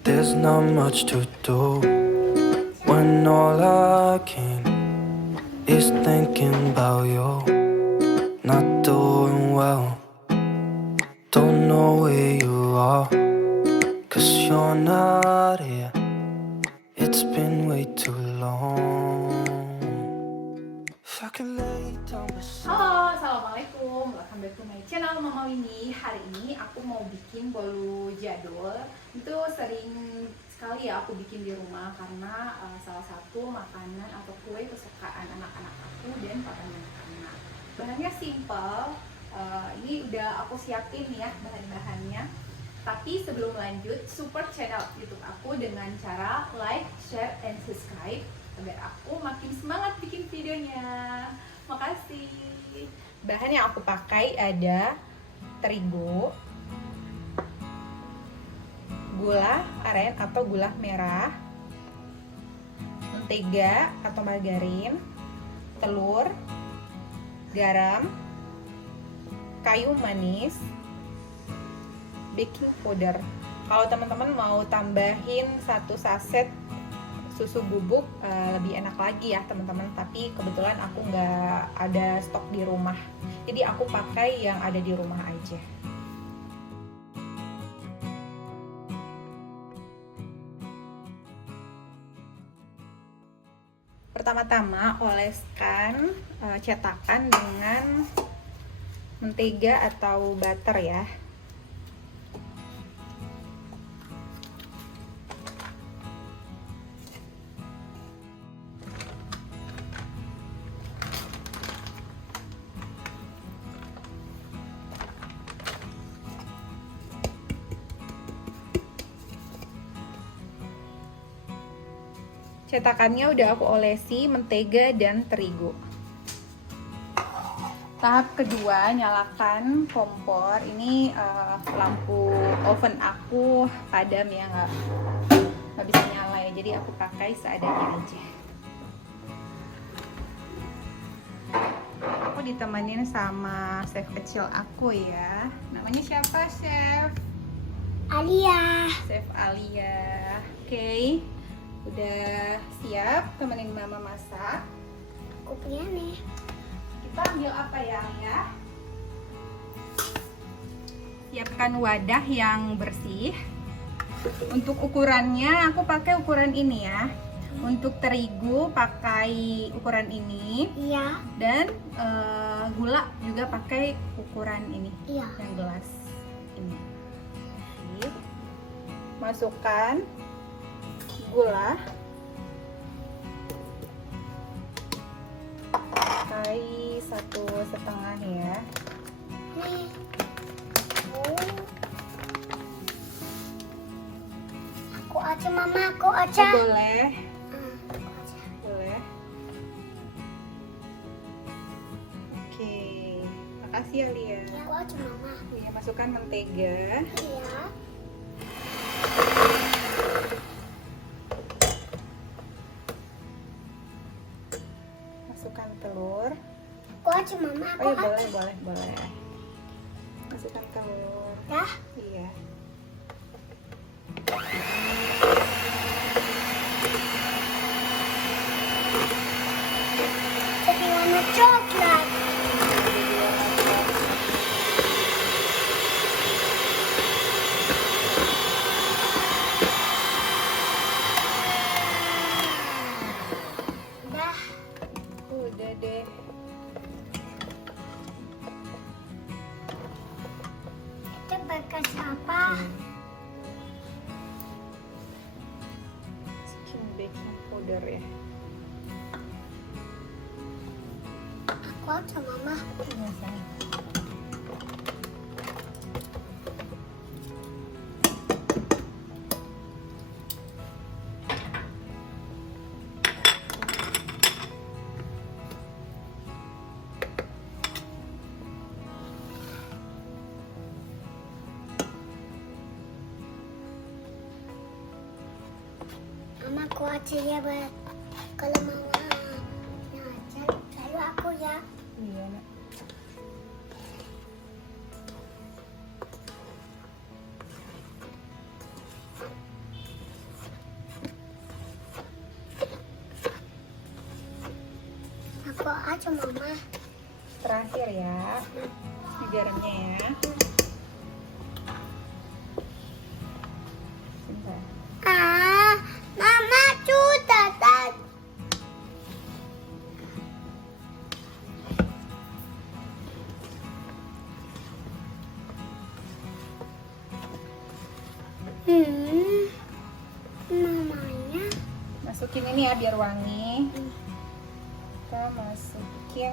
There's not much to do when all I can is thinking about you. Not doing well, don't know where you are, 'cause you're not here. It's been way too long. If I could lay down beside. Halo, assalamualaikum. Welcome back to my channel Mama Winnie. Hari ini aku mau bikin bolu jadul. Itu sering sekali ya aku bikin di rumah karena salah satu makanan atau kue kesukaan anak-anak aku dan papanya anak-anak. Bahannya simple. Ini udah aku siapin ya bahan-bahannya. Tapi sebelum lanjut, support channel YouTube aku dengan cara like, share, and subscribe agar aku makin semangat bikin videonya. Makasih. Bahan yang aku pakai ada terigu, gula aren atau gula merah, mentega atau margarin, telur, garam, kayu manis, baking powder. Kalau teman-teman mau tambahin 1 saset susu bubuk lebih enak lagi ya teman-teman, tapi kebetulan aku nggak ada stok di rumah, jadi aku pakai yang ada di rumah aja. Pertama-tama oleskan cetakan dengan mentega atau butter ya. Cetakannya udah aku olesi mentega dan terigu. Tahap kedua, nyalakan kompor. Ini lampu oven aku padam ya, nggak bisa nyala ya, jadi aku pakai seadanya aja. Aku ditemenin sama chef kecil aku ya. Namanya siapa, Chef? Alia. Chef Alia. Oke. Udah siap temenin mama masak. Aku punya nih. Kita ambil apa ya? Siapkan wadah yang bersih. Untuk ukurannya aku pakai ukuran ini ya. Untuk terigu pakai ukuran ini. Iya. Dan gula juga pakai ukuran ini. Iya. Yang gelas ini. Oke. Masukkan gula, pakai 1,5 ya. Nih. Aku aja mama, aku aja. Boleh, Aku aja. boleh. Oke, makasih ya Lia. Ya, aku aja mama. Lia masukkan mentega. Iya. Masukkan telur. Aku aja mama, aku Oh ya, aja. boleh. Masukkan telur. Ya. Iya. Jadi warna coklat. Udah. Udah deh. Itu bekas apa? Masukin baking powder ya. Aku aja mama. Iya, sayang. Mama aku aja ya, Bet. Kalau mama ngajar, lalu aku ya. Iya, Nak. masuk mama. Terakhir ya. Ini garamnya ya. Sebentar. Mama sudah tadi. Namanya. Masukin ini ya biar wangi. Kita masukin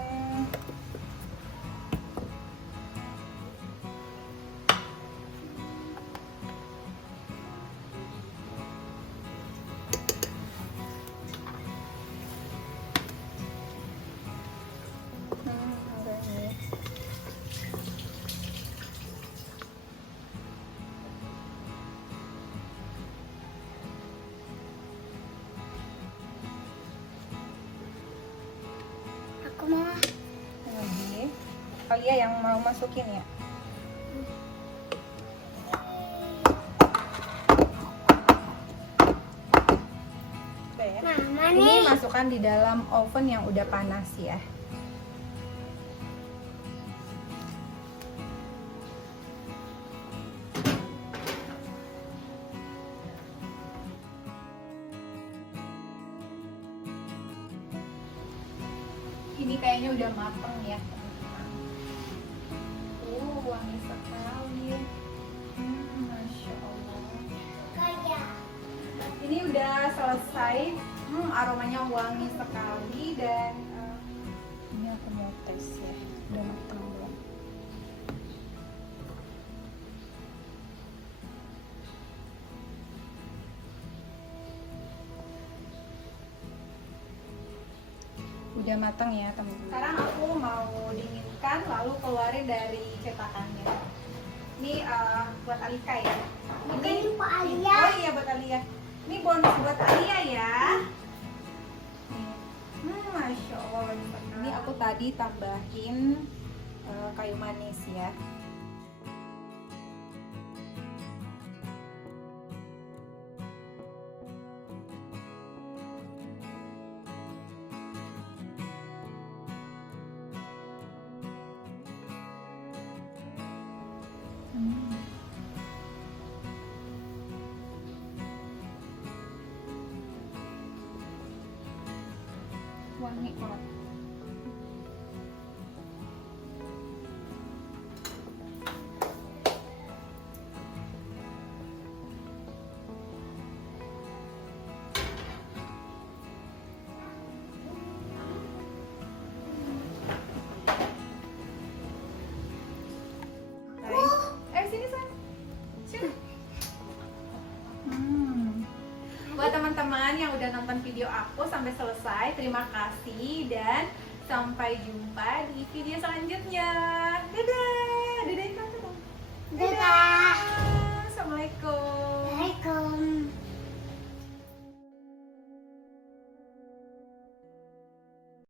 ada ini. Aku mau. Lagi. Oh iya yang mau masukin ya. Udah ya. Mama Ini nih. masukkan di dalam oven yang udah panas ya. Ini kayaknya udah mateng ya, teman-teman. Wangi sekali. Masya Allah. Kayak. Ini udah selesai. Aromanya wangi sekali dan ini aku mau tes ya. Udah mateng belum? Udah matang ya teman-teman. Sekarang aku mau dinginkan lalu keluarin dari cetakannya. Ini buat Alika ya. Ini Pak Alia. Oh iya buat Alia. Ini bonus buat Alia ya. Nih. Masya Allah. Ini aku tadi tambahin kayu manis ya. Wangi banget. Sini sayang. Sini. Buat teman-teman yang udah nonton video aku sampai selesai, terima kasih dan sampai jumpa di video selanjutnya. Dadah!